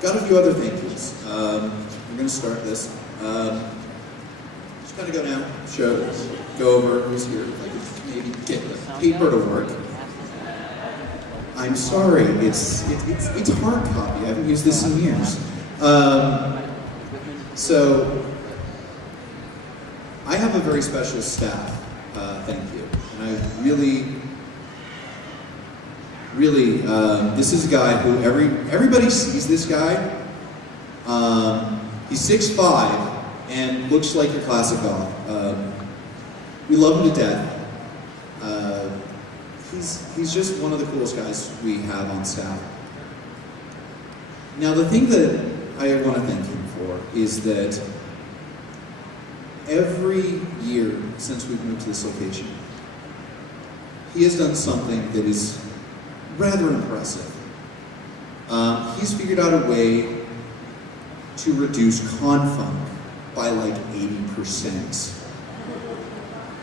got a few other thank yous. We're going to start this. Just kind of go down, go over who's here. Like maybe get the paper to work. I'm sorry, it's hard copy. I haven't used this in years. So I have a very special staff. Thank you, and I really, this is a guy who everybody sees this guy. He's 6'5" and looks like your classic goth. We love him to death. He's just one of the coolest guys we have on staff. Now, the thing that I want to thank him for is that every year since we've moved to this location, he has done something that is rather impressive. He's figured out a way to reduce con-funk by like 80%.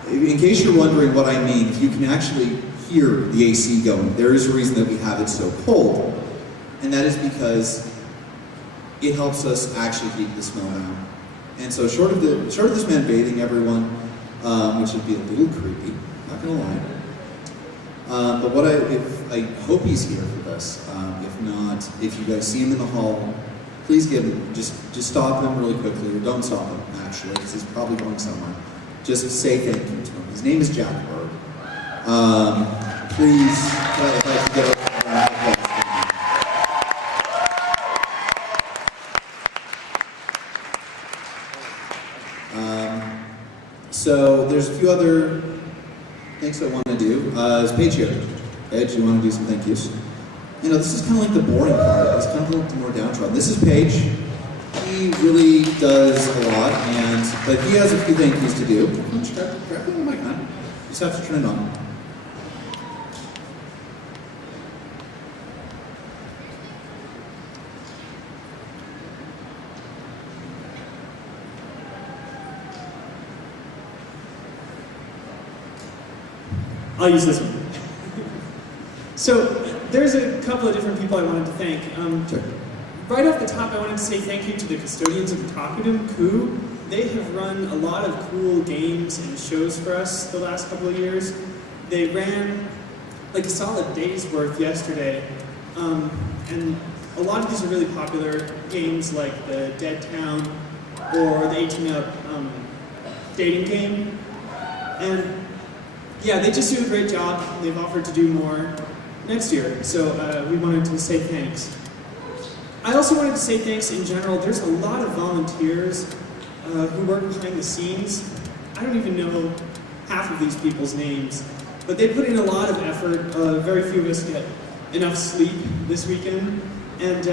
In case you're wondering what I mean, if you can actually hear the AC going, there is a reason that we have it so cold. And that is because it helps us actually keep the smell down. And so short of this man bathing everyone, which would be a little creepy, not gonna lie. But I hope he's here for this. If not, if you guys see him in the hall, please give him, just stop him really quickly, or don't stop him actually, because he's probably going somewhere. Just say thank you to him. His name is Jack Bird. Please, if I can get up. So there's a few other things I want to do. Is Paige here? Paige, you want to do some thank yous? You know, this is kind of like the boring part. It's kind of like the more downtrodden. This is Paige. He really does a lot, but he has a few thank yous to do. Grab the mic, huh? You just have to turn it on. I'll use this one. So there's a couple of different people I wanted to thank. Sure. Right off the top, I wanted to say thank you to the custodians of the Takudum, Ku. They have run a lot of cool games and shows for us the last couple of years. They ran like a solid day's worth yesterday. And a lot of these are really popular games like the Dead Town or the 18-up dating game. And yeah, they just do a great job. They've offered to do more next year, so we wanted to say thanks. I also wanted to say thanks in general. There's a lot of volunteers who work behind the scenes. I don't even know half of these people's names, but they put in a lot of effort. Very few of us get enough sleep this weekend, and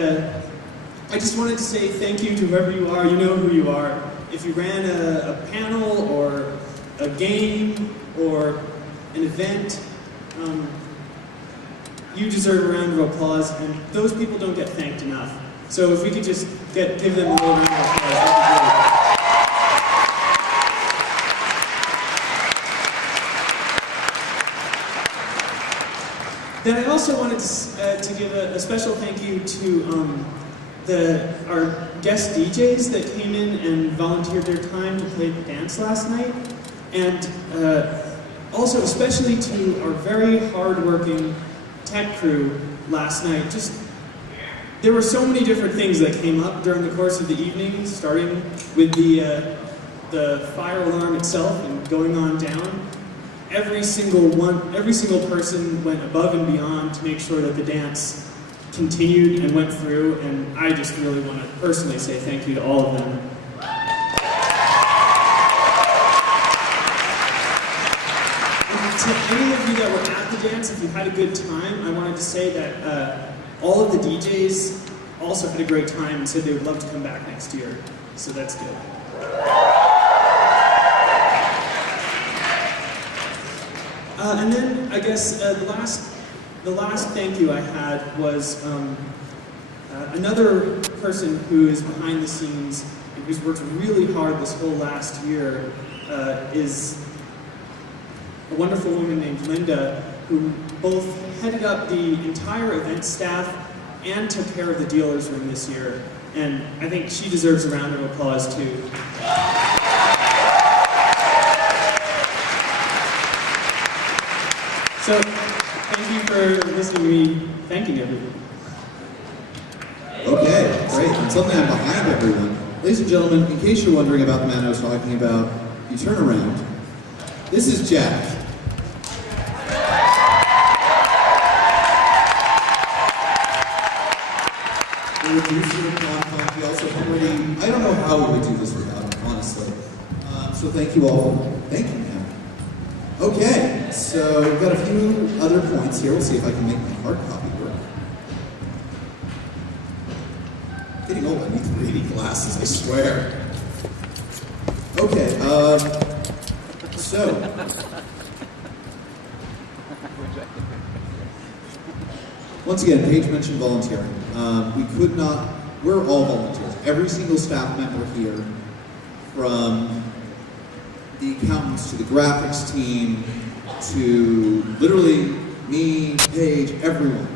I just wanted to say thank you to whoever you are. You know who you are. If you ran a panel or a game or an event, you deserve a round of applause, and those people don't get thanked enough. So if we could just give them a little round of applause, that'd be great. Then I also wanted to give a special thank you to our guest DJs that came in and volunteered their time to play the dance last night, and also especially to our very hard-working tech crew last night. There were so many different things that came up during the course of the evening, starting with the fire alarm itself and going on down. Every single person went above and beyond to make sure that the dance continued and went through, and I just really want to personally say thank you to all of them. To any of you that were at the dance, if you had a good time, I wanted to say that all of the DJs also had a great time and said they would love to come back next year. So that's good. And then I guess the last thank you I had was another person who is behind the scenes and who's worked really hard this whole last year is a wonderful woman named Linda, who both headed up the entire event staff and took care of the dealer's room this year. And I think she deserves a round of applause too. So, thank you for listening to me thanking everyone. Okay, great. And suddenly I'm behind everyone. Ladies and gentlemen, in case you're wondering about the man I was talking about, you turn around. This is Jack. The producer of Con. He also already, I don't know how we would do this without him, honestly. So thank you all for thanking him. Okay, so we've got a few other points here. We'll see if I can make my hard copy work. Getting old, I need 3D glasses, I swear. Okay, so. Once again, Paige mentioned volunteering. We're all volunteers. Every single staff member here, from the accountants to the graphics team, to literally me, Paige, everyone,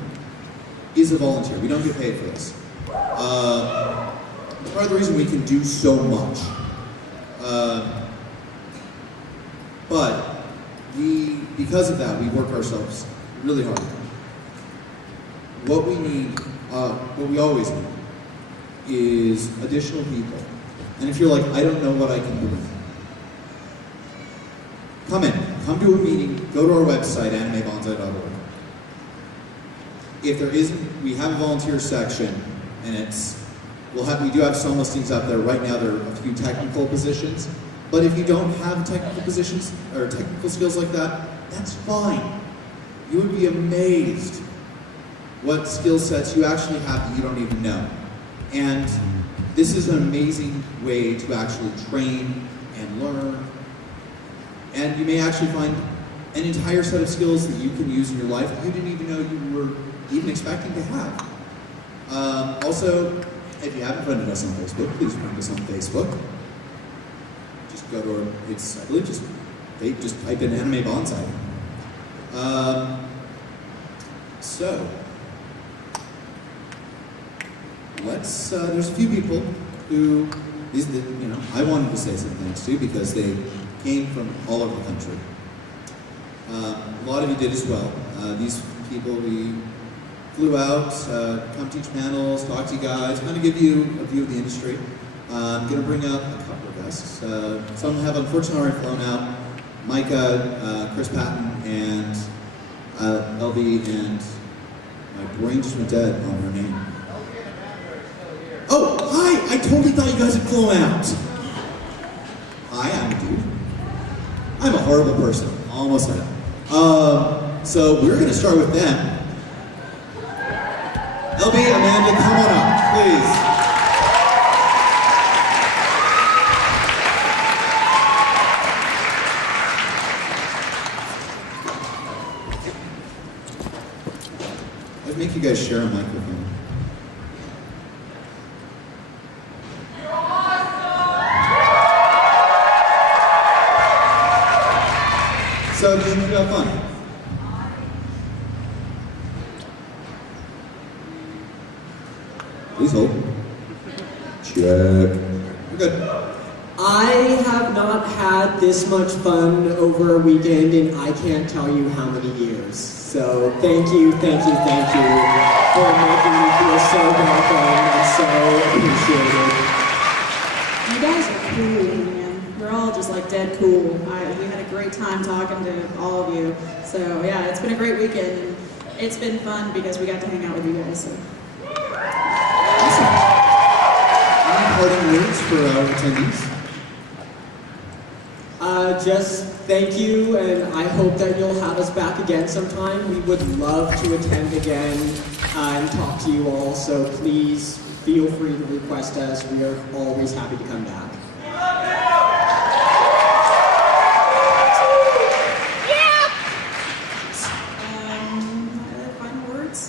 is a volunteer. We don't get paid for this. It's part of the reason we can do so much. But because of that, we work ourselves really hard. What we need, what we always need, is additional people. And if you're like, I don't know what I can do, come in, come to a meeting, go to our website, animebanzai.org. If there isn't, we have a volunteer section, and we do have some listings up there. Right now there are a few technical positions, but if you don't have technical positions, or technical skills like that, that's fine. You would be amazed what skill sets you actually have that you don't even know. And this is an amazing way to actually train and learn. And you may actually find an entire set of skills that you can use in your life that you didn't even know you were even expecting to have. Also, if you haven't friended us on Facebook, please friend us on Facebook. Just go to I believe just type in Anime Banzai. So, there's a few people who, I wanted to say some thanks to because they came from all over the country. A lot of you did as well. These people, we flew out, come teach panels, talk to you guys, kind of give you a view of the industry. I'm going to bring up a couple of guests. Some have unfortunately already flown out. Micah, Chris Patton, and LB, and my brain just went dead on her name. Oh, hi! I totally thought you guys had flown out. Hi, I'm a dude. I'm a horrible person. Almost said it. So we're going to start with them. LB, Amanda, come on up, please. Let's make you guys share a microphone. So, did you have fun? Please hold. Check. We're good. I have not had this much fun over a weekend in I can't tell you how many years. So thank you for making me feel so welcome and so appreciated. You guys are cool, man. We're all just like dead cool. We had a great time talking to all of you. So yeah, it's been a great weekend. And it's been fun because we got to hang out with you guys. So. Awesome. Any parting words for our attendees? Just thank you, and I hope that you'll have us back again sometime. We would love to attend again and talk to you all, so please feel free to request us. We are always happy to come back. Final words?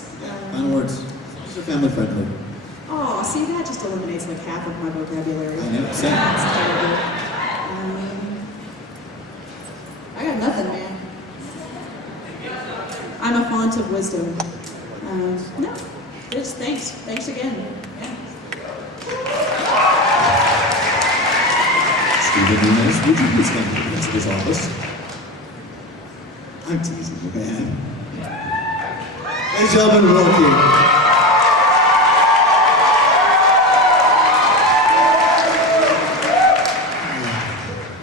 Final words. These are family friendly. Oh, see, that just eliminates like half of my vocabulary. I know, same. That's terrible. I got nothing, man. I'm a font of wisdom. No. just thanks again. Yeah. Stephen Nunez, would you please come to the principal's office? I'm teasing you, man. Ladies and gentlemen, Wilkie.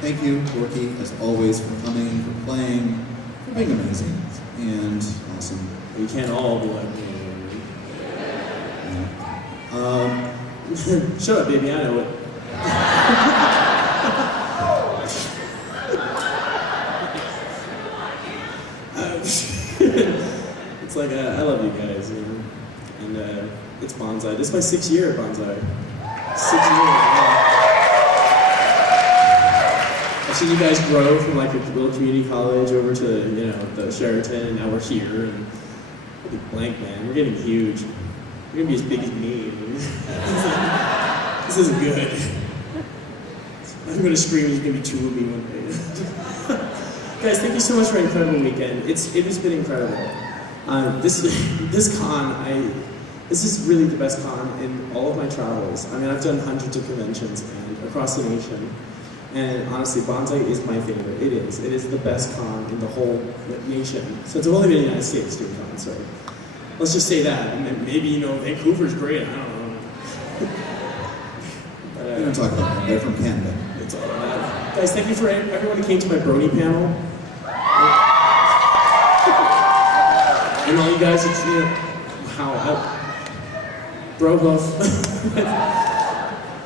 Thank you, Wilkie, as always, for coming, for playing, for being amazing and awesome. We can't all be like me. Shut up, baby, I know it. It's like, I love you guys, and it's Banzai. This is my 6th year at Banzai. 6 years. I've seen you guys grow from like a little community college over to, the Sheraton, and now we're here, and we'll be blank, man. We're getting huge. We're gonna be as big as me. This isn't good. I'm gonna scream, there's gonna be 2 of me one day. Guys, thank you so much for an incredible weekend. It has been incredible. This con, this is really the best con in all of my travels. I mean, I've done hundreds of conventions and across the nation. And honestly, Banzai is my favorite. It is. It is the best con in the whole nation. Since I've only been in the United States doing cons, so let's just say that. And maybe, Vancouver's great. I don't know. But, We don't talk about that. They're from Canada. It's all right. Guys, thank you for everyone who came to my Brony panel. And all you guys, it's, bro love.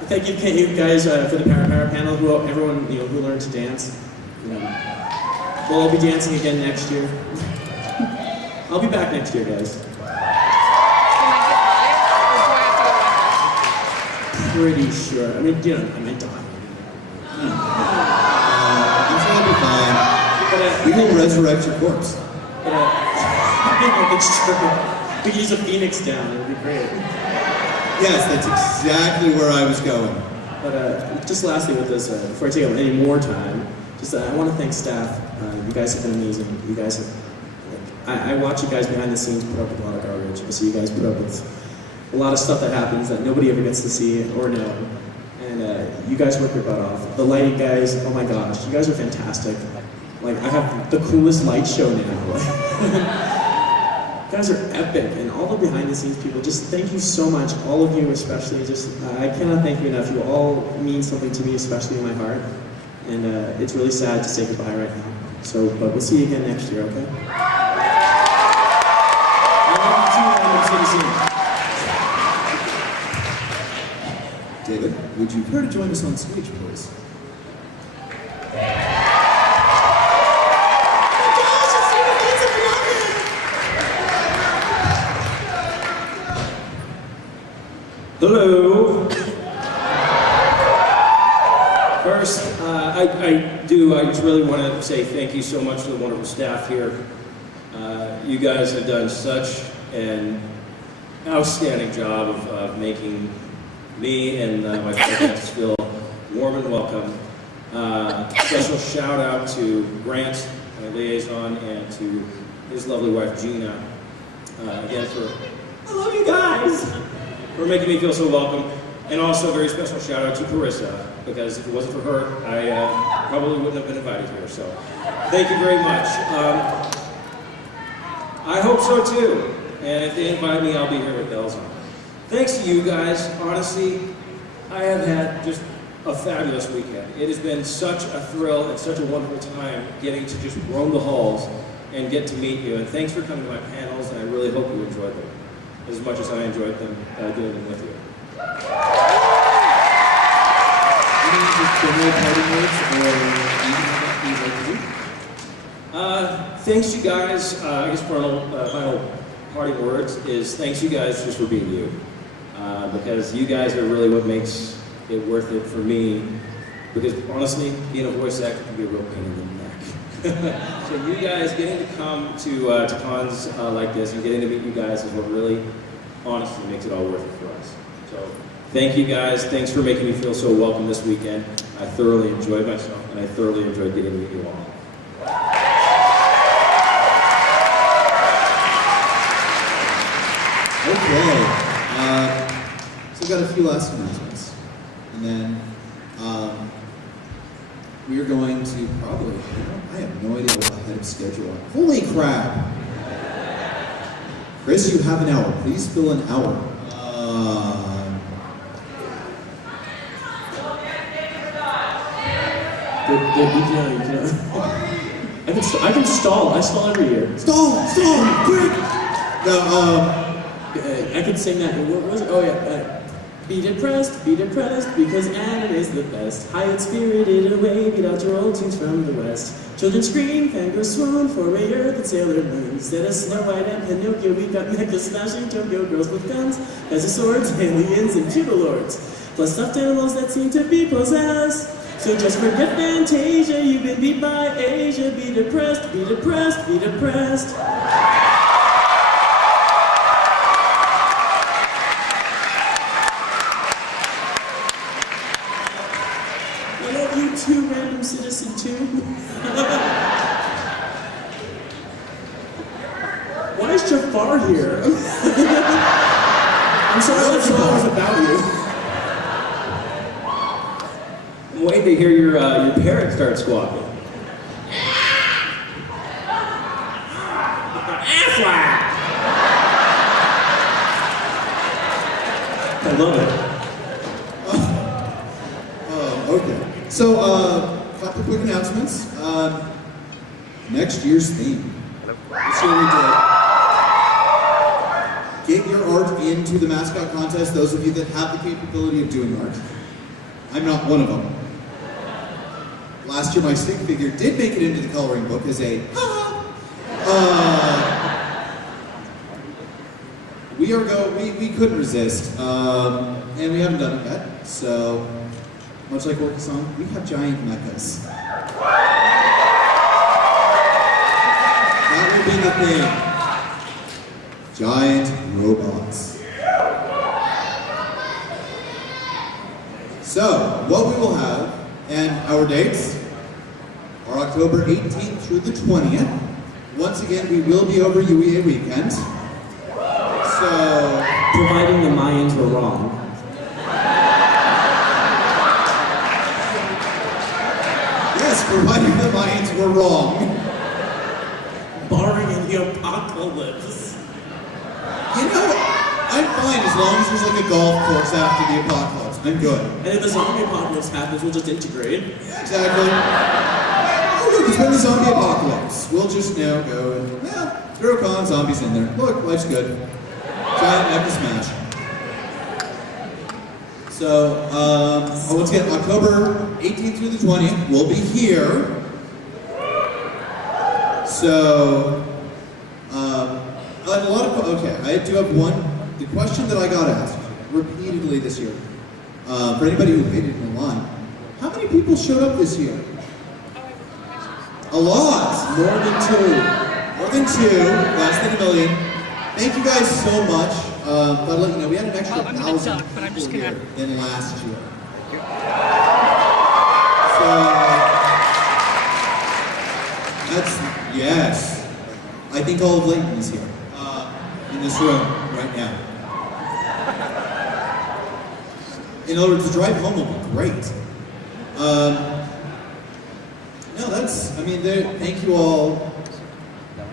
Thank you guys for the Para panel, everyone who learned to dance. We'll all be dancing again next year. I'll be back next year, guys. Can I get by it, or do I have to go back? Pretty sure. I mean, I may die. I'm sure it'll be fine. We will resurrect your corpse. It's true. We can use a phoenix down. It would be great. Yes, that's exactly where I was going. But just lastly with this, before I take up any more time, I want to thank staff. You guys have been amazing. You guys have, I watch you guys behind the scenes put up with a lot of garbage. I see you guys put up with a lot of stuff that happens that nobody ever gets to see or know. And you guys work your butt off. The lighting guys, oh my gosh, you guys are fantastic. Like, I have the coolest light show now. You guys are epic, and all the behind-the-scenes people, just thank you so much, all of you especially. I cannot thank you enough. You all mean something to me, especially in my heart, and it's really sad to say goodbye right now. But we'll see you again next year, okay? David, would you care to join us on stage, please? Hello. First, I just really want to say thank you so much to the wonderful staff here. You guys have done such an outstanding job of making me and my friends feel warm and welcome. Special shout out to Grant, my liaison, and to his lovely wife Gina. Again, I love you guys for making me feel so welcome. And also a very special shout out to Carissa, because if it wasn't for her, I probably wouldn't have been invited here. So thank you very much. I hope so too. And if they invite me, I'll be here with bells on. Thanks to you guys. Honestly, I have had just a fabulous weekend. It has been such a thrill and such a wonderful time getting to just roam the halls and get to meet you. And thanks for coming to my panels, and I really hope you enjoyed them as much as I enjoyed them doing them with you. Any just general parting words or anything you'd like to do? Thanks you guys. I guess final parting words is thanks you guys just for being you. Because you guys are really what makes it worth it for me. Because honestly, being a voice actor can be a real pain in the neck. So you guys getting to come to cons like this and getting to meet you guys is what really, honestly, makes it all worth it for us. So thank you guys. Thanks for making me feel so welcome this weekend. I thoroughly enjoyed myself, and I thoroughly enjoyed getting to meet you all. Okay. we got a few last announcements. And then we are going to probably, I have no idea what ahead of schedule. Holy crap! Chris, you have an hour. Please fill an hour. I can stall. I stall every year. Stall, quick! No, I could sing that. What was it? Oh yeah. Be depressed, because anime is the best. High and spirited away, beat out your old tunes from the west. Children scream, fangirls swoon, for a earth and Sailor Moon. Instead of Snow White and Pinocchio, we got mecha slashing Tokyo girls with guns, as swords, aliens, and feudal lords. Plus stuffed animals that seem to be possessed. So just forget Fantasia, you've been beat by Asia. Be depressed, be depressed. You two random citizen too? Why is Jafar here? I'm sorry that song was about you. I'm waiting to hear your parrot start squawking. I love it. Okay. So, a couple quick announcements. Next year's theme. This year we did get your art into the mascot contest, those of you that have the capability of doing art. I'm not one of them. Last year my stick figure did make it into the coloring book as a we couldn't resist, and we haven't done it yet, so much like Orca Song, we have giant mechas. That will be the thing. Giant robots. So, what we will have, and our dates, are October 18th through the 20th. Once again, we will be over UEA weekend. So, Providing the Mayans were wrong. yes, providing the Mayans were wrong. Barring in the apocalypse. You know, I'm fine as long as there's like a golf course after the apocalypse. I'm good. And if the zombie apocalypse happens, we'll just integrate. Exactly. Oh, look, it's been the zombie apocalypse. We'll just now go and, throw con zombies in there. Look, life's good. Giant epic smash. So, once again, October 18th through the 20th, we'll be here. So, a lot of, okay, I do have the question that I got asked repeatedly this year, for anybody who paid it online, how many people showed up this year? A lot! More than two. More than two, less than a million. Thank you guys so much. But I'll let you know, we had an extra 1,000 people here than last year. So, that's, yes. I think all of Layton is here, in this room right now. In other words, the drive home will be great. No, that's, I mean, thank you all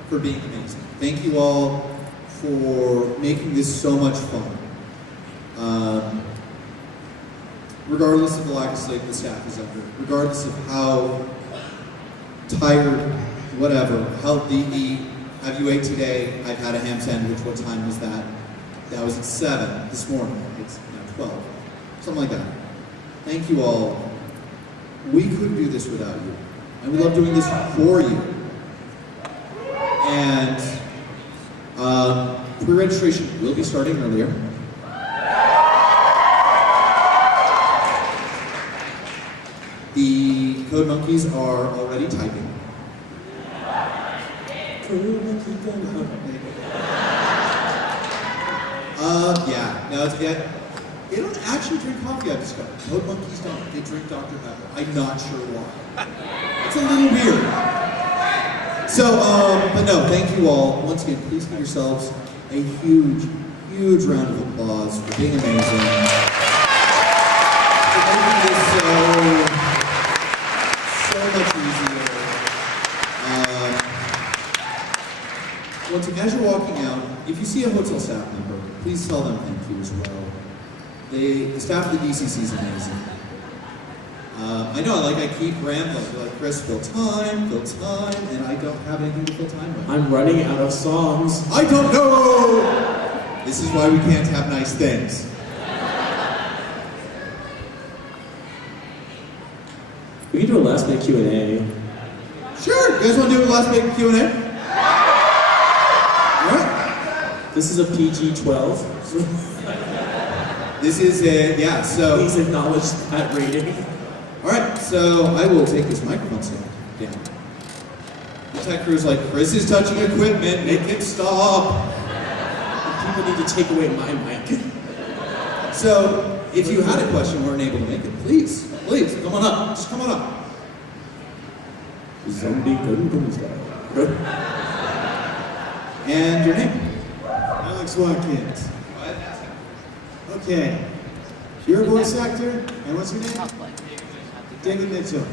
for being amazing. Thank you all for making this so much fun. Regardless of the lack of sleep the staff is under, regardless of how tired, whatever, how have you ate today? I've had a ham sandwich. What time was that? That was at 7 this morning. It's now 12. Something like that. Thank you all. We couldn't do this without you. And we love doing this for you. And pre-registration will be starting earlier. The code monkeys are already typing. Yeah, no, they don't actually drink coffee, I've discovered. Code monkeys don't. They drink Dr. Pepper. I'm not sure why. It's a little weird. So, but no, thank you all. Once again, please give yourselves a huge, huge round of applause for being amazing. as you're walking out, if you see a hotel staff member, please tell them thank you as well. The staff of the DCC is amazing. I know, like I keep rambling. They're like, Chris, fill time, and I don't have anything to fill time with. I'm running out of songs. I don't know! This is why we can't have nice things. We can do a last minute Q&A. Sure, you guys want to do a last minute Q&A? Alright. This is a PG-12. This is a, yeah, so... Please acknowledge that rating. Alright, so I will take this microphone stand down. The tech crew's like, Chris is touching equipment, make him stop. People need to take away my mic. So, if you had a question and weren't able to make it, please, come on up. Just come on up. Zombie Gundam style. And your name? Alex Watkins. Okay. You're a voice actor, and what's your name? David Mitchell.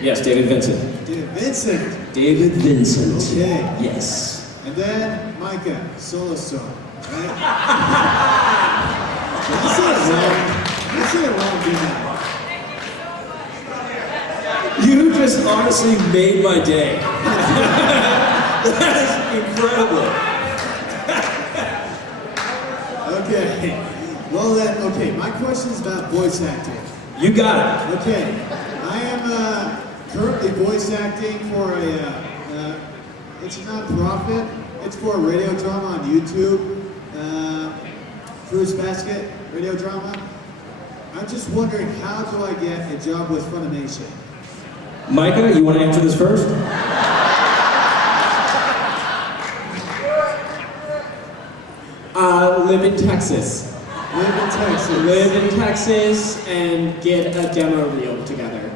Yes, David Vincent. David Vincent. David Vincent. Okay. Yes. And then Micah, solo song. Right? I said it wrong, didn't I? You just honestly made my day. That is incredible. Okay. Well then, okay, my question is about voice acting. You got it. Okay. I am currently voice acting for it's a non-profit. It's for a radio drama on YouTube. Fruits Basket radio drama. I'm just wondering, how do I get a job with Funimation? Micah, you want to answer this first? Live in Texas. Live in Texas. Live in Texas and get a demo reel together.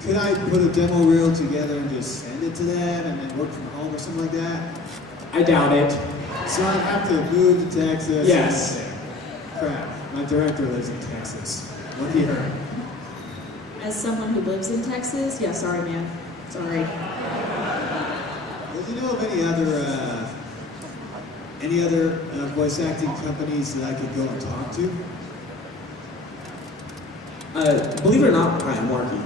Could I put a demo reel together and just send it to them and then work from home or something like that? I doubt it. So I have to move to Texas. Yes. Crap. My director lives in Texas. Lucky her. As someone who lives in Texas, yeah, sorry, man. Sorry. Do you know of any other voice acting companies that I could go and talk to? Believe it or not, I am Marky.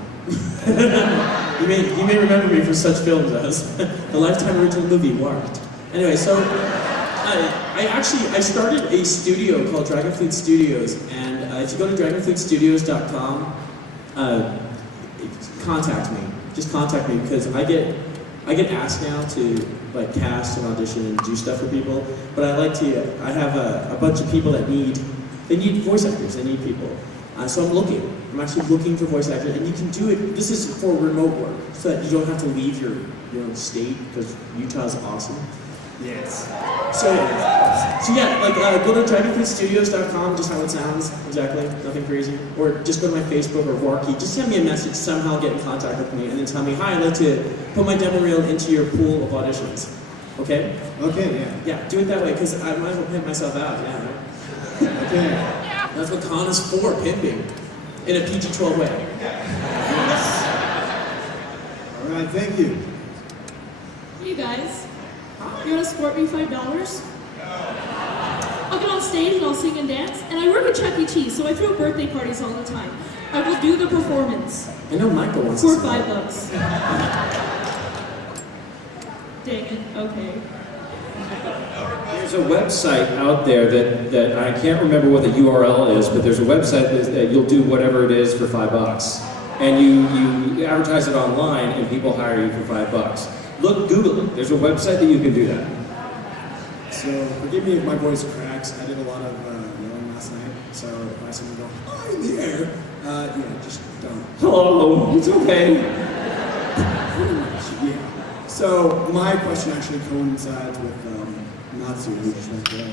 you may remember me from such films as the Lifetime original movie Warped. Anyway, so I started a studio called Dragonfleet Studios, and if you go to dragonfleetstudios.com, contact me. Just contact me because I get asked now to like cast and audition and do stuff for people, but I have a bunch of people that need voice actors, they need people. So I'm actually looking for voice actors, and you can do it, this is for remote work, so that you don't have to leave your own state, because Utah's awesome. Yes. So yeah, like go to dragonfleetstudios.com, just how it sounds, exactly, nothing crazy. Or just go to my Facebook or Warky, just send me a message, somehow get in contact with me, and then tell me, hi, I'd like to put my demo reel into your pool of auditions. Okay? Okay, yeah. Yeah, do it that way, because I might as well pimp myself out, yeah. Right? Okay. That's what con is for, pimping. In a PG-12 way. All right, thank you. You guys, you want to support me $5? I'll get on stage and I'll sing and dance, and I work at Chuck E. Cheese, so I throw birthday parties all the time. I will do the performance I know Michael wants for to see that. $5. Dang it, okay. There's a website out there that I can't remember what the URL is, but there's a website that you'll do whatever it is for $5. And you advertise it online and people hire you for $5. Look, Google it. There's a website that you can do that. So, forgive me if my voice cracks. I did a lot of yelling last night, so if I see someone go, "I'm in the air," just don't. Hello, it's okay. Pretty much, yeah. So, my question actually coincides with Natsu, who just went there.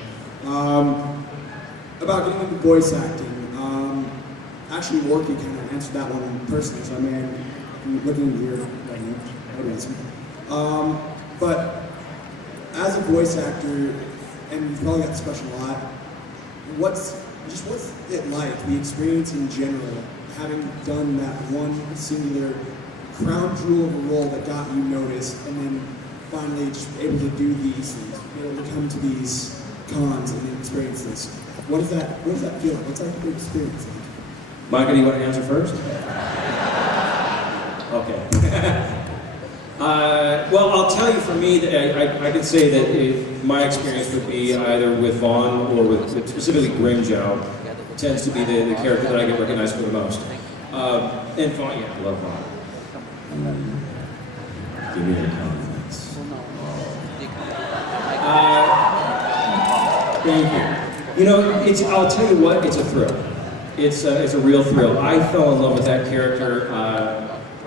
About getting into voice acting. Actually, Warky kind of answered that one personally, so I mean, looking at your right now, I would answer. But as a voice actor, and you've probably got this question a lot, what's it like, the experience in general, having done that one singular crown jewel of a role that got you noticed, and then finally just able to do these able to come to these cons and experience this. What does that feel like? What's that experience like? Micah, do you want to answer first? Okay. Well, I'll tell you for me, that I could say that my experience would be either with Vaughn or with specifically Grimjow tends to be the character that I get recognized for the most. And Vaughn, yeah, I love Vaughn. Give me your confidence. Thank you. You know, I'll tell you what, it's a thrill. It's a real thrill. I fell in love with that character.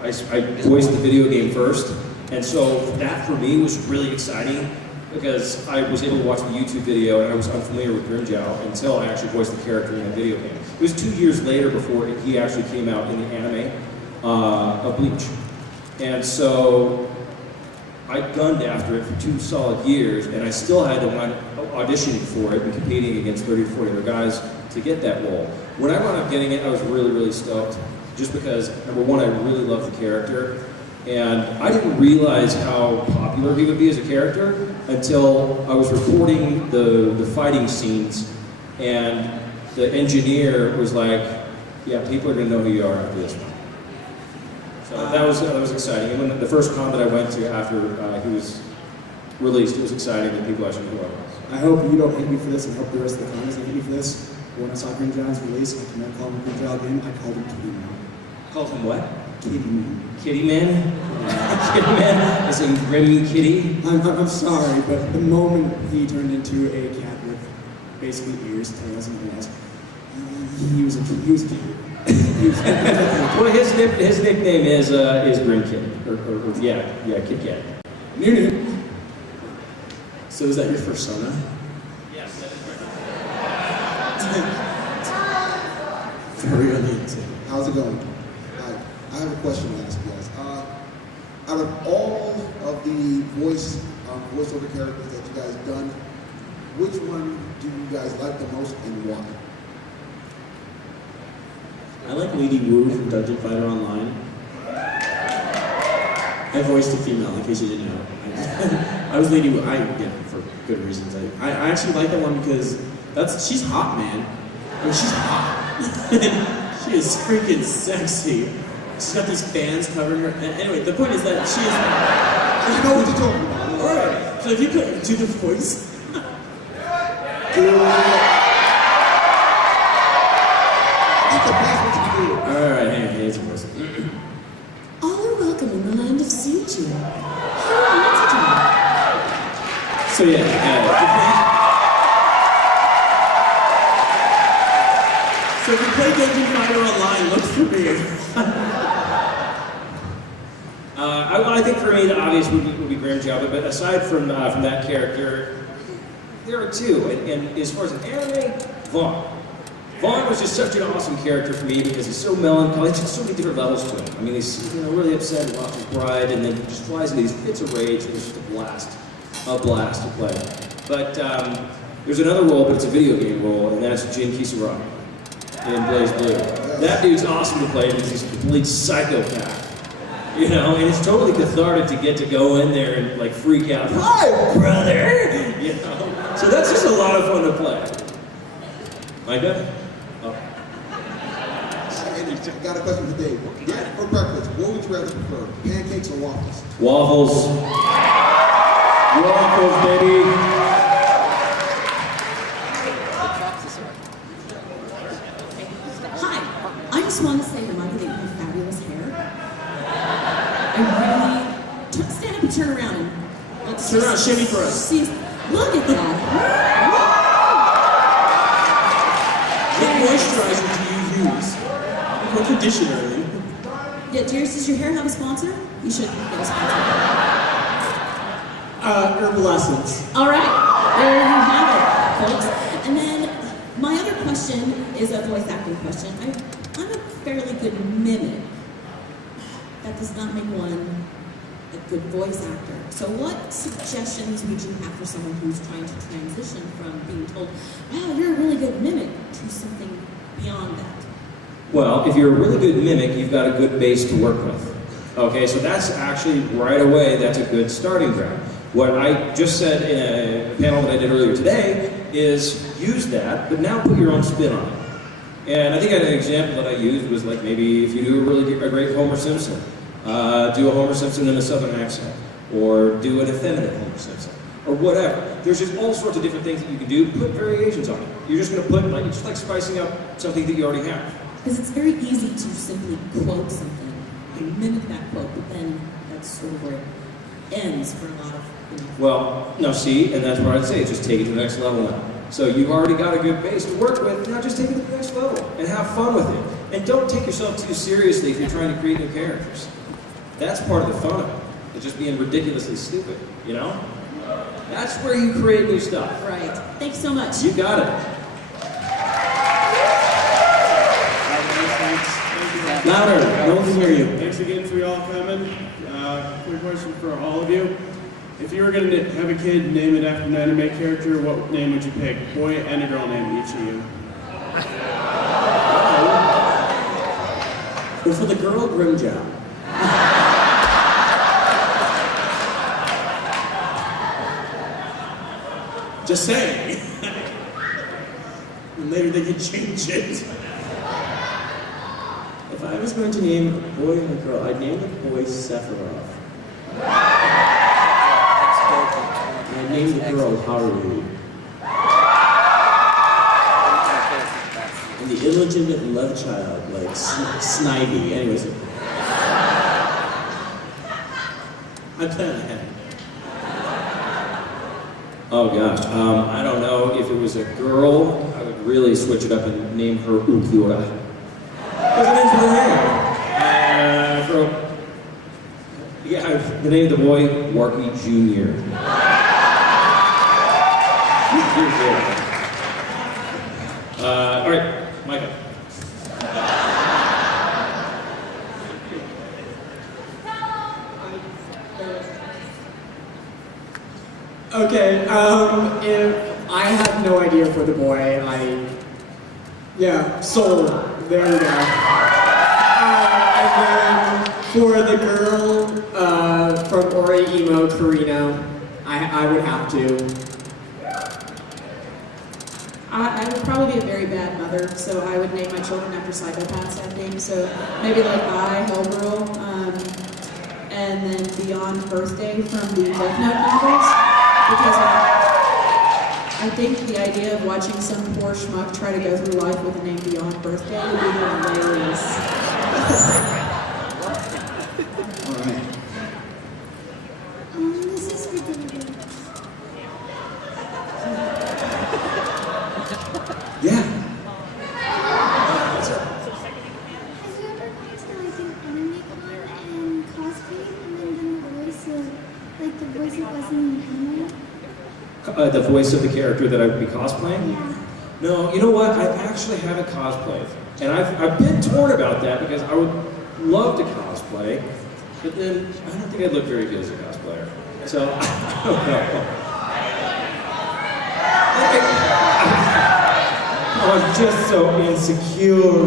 I voiced the video game first, and so that for me was really exciting because I was able to watch the YouTube video and I was unfamiliar with Grimjow until I actually voiced the character in the video game. It was 2 years later before he actually came out in the anime of Bleach. And so I gunned after it for 2 solid years, and I still had to wind up auditioning for it and competing against 30 to 40 other guys to get that role. When I wound up getting it, I was really, really stoked. Just because, number one, I really loved the character, and I didn't realize how popular he would be as a character until I was recording the fighting scenes, and the engineer was like, yeah, people are going to know who you are after this one. So that was exciting. And when the first con that I went to after he was released, it was exciting that people actually knew who I was. I hope you don't hate me for this, and I hope the rest of the cons don't hate me for this. When I saw Grimjow's release, I never called him Grimjow again, I called him Kitty Man. Called him what? Kitty Man. Kitty Man? Kitty Man? As in Grim Kitty? I'm sorry, but the moment he turned into a cat with basically ears, tails, and nails, he was a kitty. Well, his nickname is Grim Kitty, or yeah, Kit Kat. New. So is that your persona? Yes, that is Very romantic. How's it going? Hi. I have a question to ask you guys. Out of all of the voiceover characters that you guys done, which one do you guys like the most and why? I like Lady Wu from Dungeon Fighter Online. I voiced a female, in case you didn't know. I was Lady Wu. For good reasons. I actually like that one because she's hot, man. I mean, she's hot. She is freaking sexy. She's got these fans covering her. And anyway, the point is that she is. I know what you're talking about. Alright, so if you could do the voice. Alright, hey, it's a voice. All are welcome in the land of Suju. So so if you play Dungeon Fighter Online, look for me. I think for me the obvious would be Grimjow, but aside from that character, there are two. And as far as an anime, Vaughn. Vaughn was just such an awesome character for me because he's so melancholy. There's just so many different levels to him. I mean, he's really upset and lost his bride, and then he just flies into these fits of rage, and it's just a blast to play. But there's another role, but it's a video game role, and that's Jin Kisaragi in Blaze Blue. That dude's awesome to play because he's a complete psychopath. You know, and it's totally cathartic to get to go in there and like freak out. Hi, brother! You know, so that's just a lot of fun to play. Micah? Oh. I got a question for Dave. Yeah, for breakfast, what would you rather prefer, pancakes or waffles? Waffles. Waffles, baby. Hi, I just want to say to Micah that you have fabulous hair. I really stand up and turn around and let's Turn around, shimmy for us. See, look at that. What moisturizer do you use? What conditioner? I mean? Yeah, dears, does your hair have a sponsor? You should get a sponsor. Herbal Essence. All right, there you have it, folks. And then my other question is a voice acting question. I'm a fairly good mimic. That does not make one a good voice actor. So what suggestions would you have for someone who's trying to transition from being told, wow, you're a really good mimic, to something beyond that? Well, if you're a really good mimic, you've got a good base to work with. Okay, so that's actually right away, that's a good starting ground. What I just said in a panel that I did earlier today is use that, but now put your own spin on it. And I think an example that I used was like maybe if you do a great Homer Simpson, do a Homer Simpson in a Southern accent, or do an effeminate Homer Simpson, or whatever. There's just all sorts of different things that you can do. Put variations on it. You're just going to put it's just like spicing up something that you already have. Because it's very easy to simply quote something and mimic that quote, but then that's sort of where it ends for a lot of. Well, no, see, and that's what I'd say. Just take it to the next level now. So you've already got a good base to work with. Now just take it to the next level and have fun with it. And don't take yourself too seriously if you're trying to create new characters. That's part of the fun of it. It's just being ridiculously stupid, you know? That's where you create new stuff. Right. Thanks so much. You got it. Louder. No one can hear you. Thanks again for y'all coming. Quick question for all of you. If you were going to have a kid, name it after an anime character, what name would you pick? Boy and a girl name, each of you. Well, for the girl, Grimjow. Just saying. And later they can change it. If I was going to name a boy and a girl, I'd name the boy Sephiroth. And I'd name the girl Haru. And the illegitimate love child, like Snivy. Anyways. I plan ahead. Oh gosh, I don't know. If it was a girl, I would really switch it up and name her Ukiura. What's the name for the name? The name of the boy, Warky Jr. All right, Micah. Okay, if I have no idea for the boy, Soul, there we go. And then for the girl, from Ori Emo Karino, I would have to. I would probably be a very bad mother, so I would name my children after psychopaths, I think. So maybe like Hellgirl, and then Beyond Birthday from the Death Note novels. Because I think the idea of watching some poor schmuck try to go through life with the name Beyond Birthday would be hilarious. All right. This is for David. Yeah. Have you ever gone to like an anime con and cosplayed and then done the voice of, like the voice that wasn't in the anime? The voice of the character that I would be cosplaying? Yeah. No, you know what? I actually haven't cosplayed. And I've been torn about that because I would love to cosplay, but then I don't think I'd look very good as a cosplayer. So, I don't know. I'm just so insecure.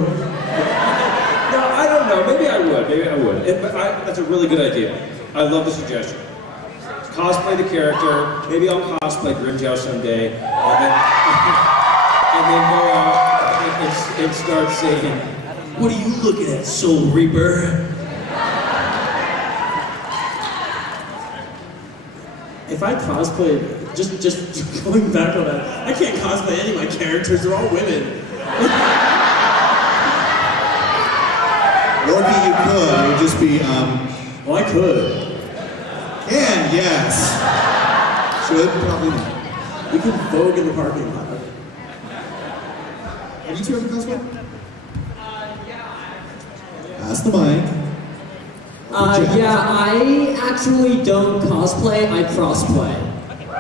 No, I don't know. Maybe I would. But that's a really good idea. I love the suggestion. Cosplay the character. Maybe I'll cosplay Grimjow someday, and then go out and start saying, "What are you looking at, Soul Reaper?" If I cosplayed, just going back on that, I can't cosplay any of my characters, they're all women. Or you could. It would just be, Well, I could. can, yes. Should, probably not. We can vogue in the parking lot. Have you two ever cosplayed? Ask the mic. I actually don't cosplay, I crossplay.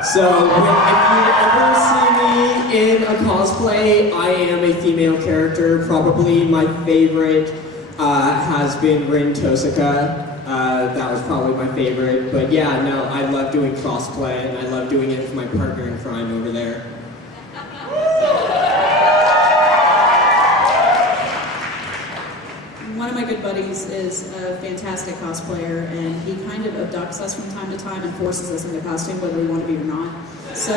So if you ever see me in a cosplay, I am a female character. Probably my favorite has been Rin Tosaka. That was probably my favorite. But yeah, no, I love doing crossplay, and I love doing it with my partner in crime over there. One one of my good buddies is a fantastic cosplayer, and he kind of abducts us from time to time and forces us into costume, whether we want to be or not. So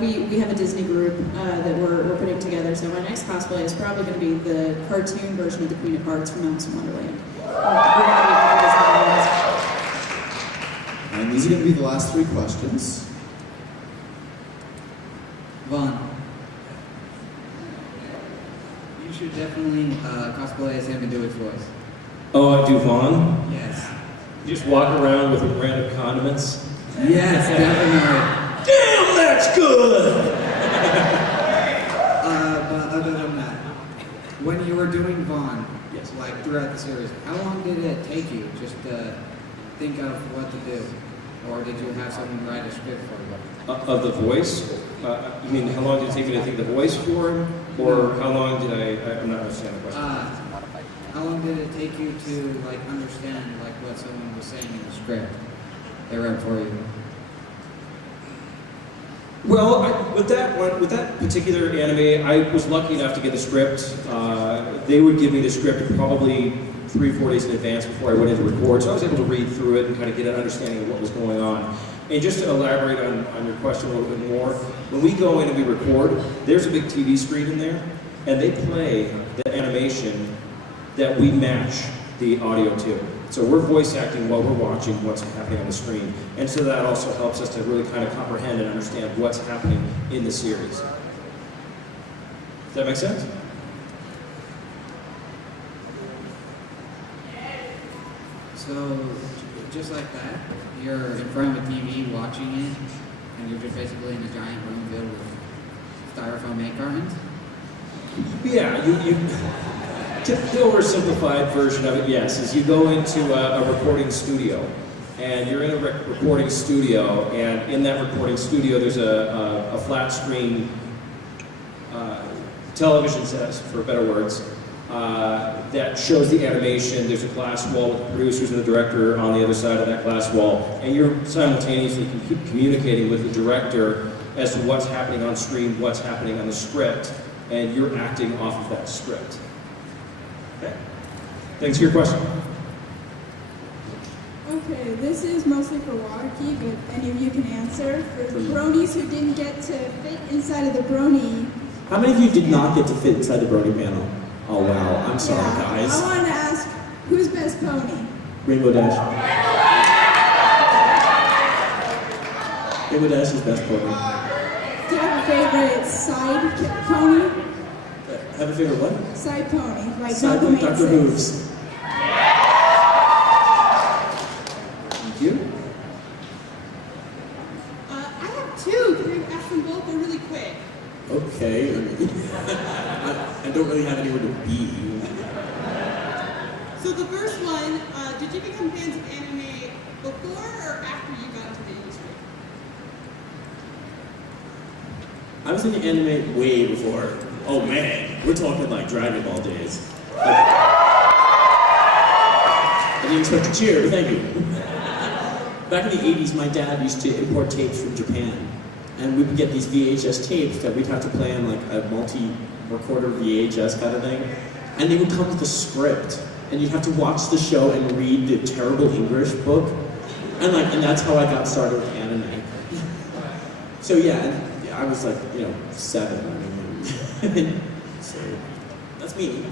we have a Disney group that we're putting together. So my next cosplay is probably going to be the cartoon version of the Queen of Hearts from Alice in Wonderland. And these are going to be the last three questions. Vaughn. You should definitely cosplay as him and do his voice. Oh, I do Vaughn? Yes. You just walk around with random condiments? Yes, definitely. Damn, that's good! But other than that, when you were doing Vaughn, Yes. like throughout the series, how long did it take you just to think of what to do? Or did you have someone write a script for you? Of the voice? You mean how long did it take me to think of the voice for him? Or how long did I'm not understanding the question. How long did it take you to like understand like what someone was saying in the script they wrote for you? Well, with that particular anime, I was lucky enough to get the script. They would give me the script probably 3 or 4 days in advance before I went in to record, so I was able to read through it and kind of get an understanding of what was going on. And just to elaborate on your question a little bit more, when we go in and we record, there's a big TV screen in there, and they play the animation that we match the audio to. So we're voice acting while we're watching what's happening on the screen. And so that also helps us to really kind of comprehend and understand what's happening in the series. Does that make sense? So, just like that, you're in front of a TV watching it, and you're just basically in a giant room filled with styrofoam egg cartons? Yeah, the oversimplified version of it, yes, is you go into a recording studio, and you're in a recording studio, and in that recording studio there's a flat screen television set, for better words, that shows the animation. There's a glass wall with the producers and the director on the other side of that glass wall, and you're simultaneously communicating with the director as to what's happening on screen, what's happening on the script, and you're acting off of that script. Okay. Thanks for your question. Okay, this is mostly for Waterkey, but any of you can answer. For the bronies who didn't get to fit inside of the brony. How many of you did not get to fit inside the Brony panel? Oh wow, I'm sorry guys. I wanted to ask, who's best pony? Rainbow Dash. Rainbow Dash is best pony. Do you have a favorite side pony? Have a favorite what? Side pony, like Side Dr. pony, Dr. Hooves. Thank you. I have two. Can I ask them both? They're really quick. Okay. I don't really have anywhere to be. So the first one, did you become fans of anime before or after you got into the industry? I was into anime way before. Oh man, we're talking like Dragon Ball days. I didn't expect to cheer, but thank you. Back in the 80s, my dad used to import tapes from Japan. And we would get these VHS tapes that we'd have to play on like a multi-recorder VHS kind of thing. And they would come with a script. And you'd have to watch the show and read the terrible English book. And that's how I got started with anime. So yeah, I was like, 7. So that's me.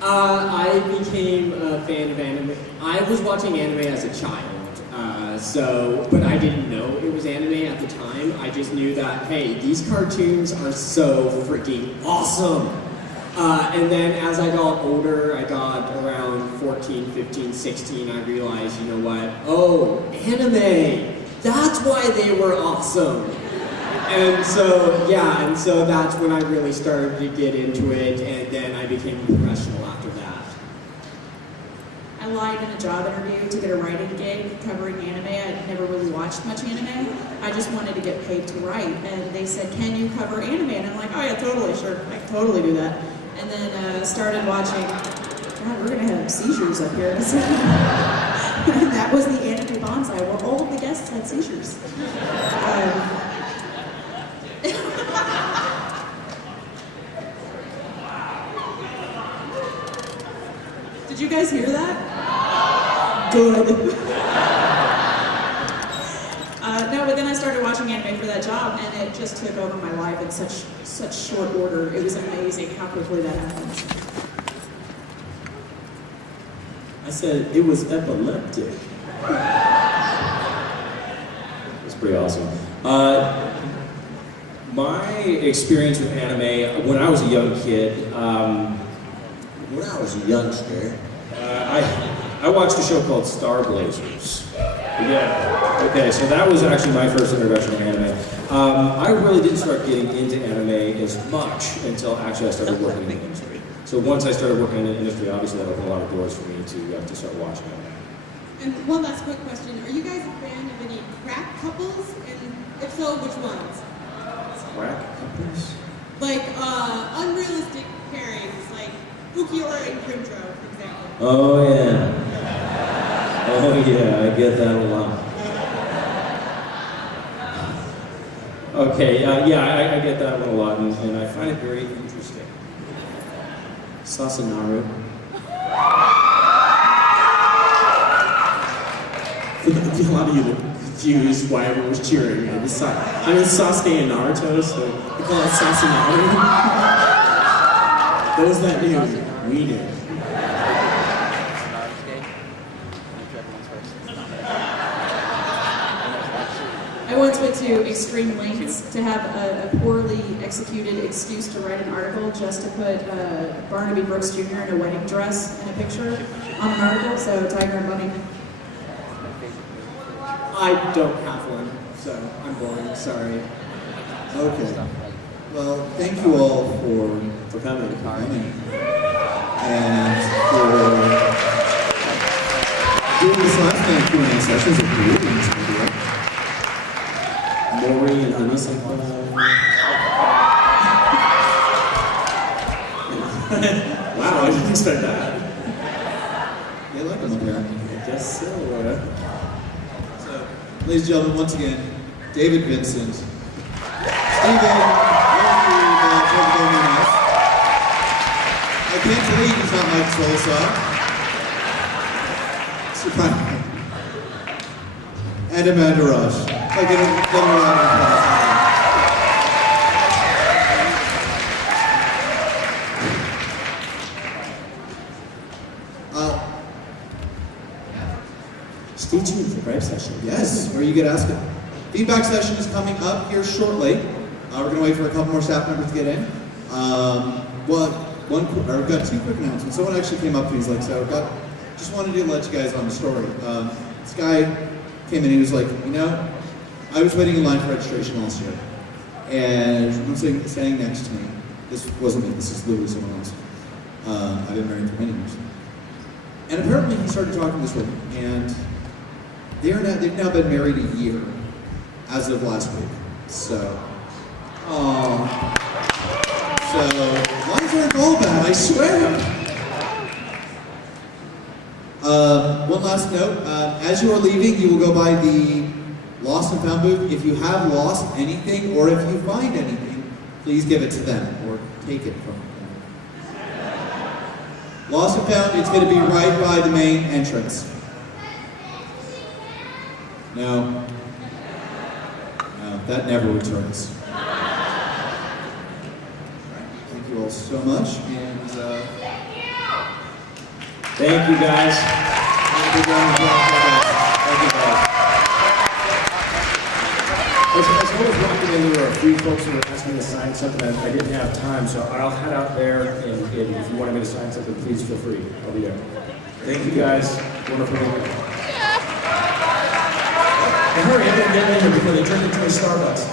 I became a fan of anime. I was watching anime as a child, but I didn't know it was anime at the time. I just knew that, hey, these cartoons are so freaking awesome. And then as I got older, I got around 14, 15, 16, I realized, you know what? Oh, anime! That's why they were awesome! And so that's when I really started to get into it, and then I became a professional after that. I lied in a job interview to get a writing gig covering anime. I'd never really watched much anime. I just wanted to get paid to write, and they said, "Can you cover anime?" And I'm like, "Oh yeah, totally, sure, I can totally do that." And then started watching. God, we're gonna have seizures up here. And that was the Anime Banzai, where all of the guests had No, but then I started watching anime for that job, and it just took over my life in such short order. It was amazing how quickly that happened. I said it was epileptic. It's pretty awesome. My experience with anime, when I was a young kid, When I was a youngster, I watched a show called Star Blazers. Yeah. Okay, so that was actually my first introduction to anime. I really didn't start getting into anime as much until actually I started working in the industry. So once I started working in the industry, obviously that opened a lot of doors for me to start watching anime. And one last quick question. Are you guys a fan of any crack couples? And if so, which ones? Crack couples? Like, unrealistic pairings, like Ukiura and Krimtro, for example. oh yeah. Oh yeah, I get that a lot. Okay, yeah, I get that one a lot, and I find it very interesting. Sasanaru. For a lot of you that confused why everyone was cheering, I mean Sasuke and Naruto, so they call it Sasanaru. Those that knew, we knew. I once went to extreme lengths to have a poorly executed excuse to write an article just to put Barnaby Brooks Jr. in a wedding dress in a picture on an article, so Tiger and Bunny. I don't have one, so I'm boring. Sorry. Okay. Well, thank you all for coming. And for doing this last night Q&A sessions of greetings, Mori and Honeysuckle. Wow, I didn't expect that. They like them up here. I guess so. So, ladies and gentlemen, once again, David Vincent, Steven, I can't believe he's not Mike Solsa. Surprise. And Amanda Rush. Like, get a round of applause. Stay tuned for gripe session. Yes, where you get asked. Feedback session is coming up here shortly. We're going to wait for a couple more staff members to get in. We've got two quick announcements. Someone actually came up to me, he's like, just wanted to let you guys on the story. This guy came in, he was like, I was waiting in line for registration last year. And someone standing next to me, this wasn't me, this is literally someone else. I've been married for many years. And apparently he started talking to this woman, and they've now been married a year, as of last week. So, lines aren't all bad, I swear. One last note, as you are leaving, you will go by the Lost and Found booth. If you have lost anything, or if you find anything, please give it to them, or take it from them. Lost and Found, it's going to be right by the main entrance. No, that never returns. Thank you all so much, and Thank you, guys. Thank you, guys. As I was walking in, there were a few folks who were asking me to sign something. I didn't have time, so I'll head out there, and if you wanted me to sign something, please feel free. I'll be there. Thank you, guys. Wonderful meeting. And hurry, I'm going to get in here before they turn into a Starbucks.